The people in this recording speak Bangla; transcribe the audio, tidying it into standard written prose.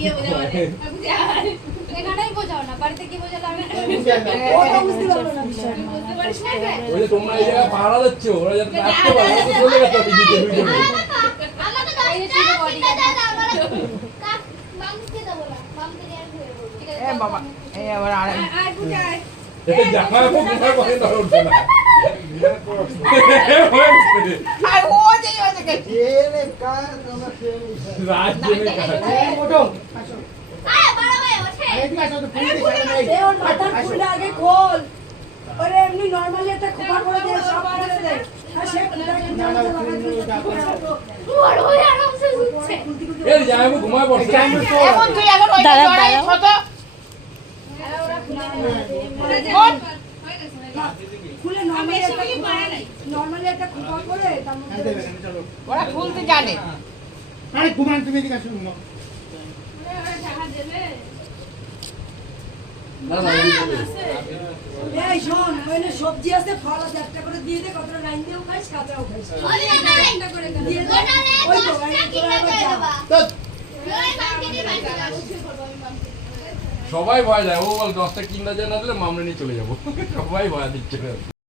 গিয়ে বোঝাও এখানেই বোঝাও না বাড়িতে কি বোঝালে আমি বুঝতে পারবো না বিষয়টা বুঝতে পারিস না ওই যে তোমরা এই জায়গা পাহারা দিচ্ছ ওরা যাতে রাখতে পারে তো চলে গেছে ওই দিকে দুইজনে আমাকে তো এই ছিল বডি কাক মাংসকে দেব না মাংসকে নিয়ে আসবে ঠিক আছে এ বাবা এই আবার আর আর বুঝাই এটা জামা কোথায় বসে ধরে উঠছে না আর ও যে ওদিকে এনে কাজ আমরা খেয়ে রাজ জেনে কাজ ওঠো আয় বড় ভাই ওঠে এদিকে আসো তো ফুল দিয়ে সামনে এ ওর মাথার ফুলটা আগে খোল ওরে এমনি নরমালি একটা খোপা করে দে সব করে দে আর সে ফুলটা কিন্তু বড় ভাই আরামসে উঠছে এর জামাই ঘুমায় পড়ছে এখন তুই এখন ওই জড়াই ছোট ওরা খুলে কোন ফুলে নরমালি একটা খোপা করে তার মধ্যে চলো ওরা খুলতে জানে আরে ঘুমান তুমি এদিকে আসো ওরা টাকা দেবে না না এই বলে এই শোন ওইনে সবজি আছে ফল আছে একটা করে দিয়ে দে কতটা লাইন দিয়েও খাইস কাঁচাও খাইস ওই না একটা করে দিয়ে দে ওটালে ওই তো 10টা কিনে দিয়ে দেবা তো ওই মার্কেটে বাইরে আসছে করব আমি মার্কেটে সবাই ভয় যায় ও বল 10টা কিনা যায় না দিলে মামলা নিয়ে চলে যাবো সবাই ভয় দিচ্ছে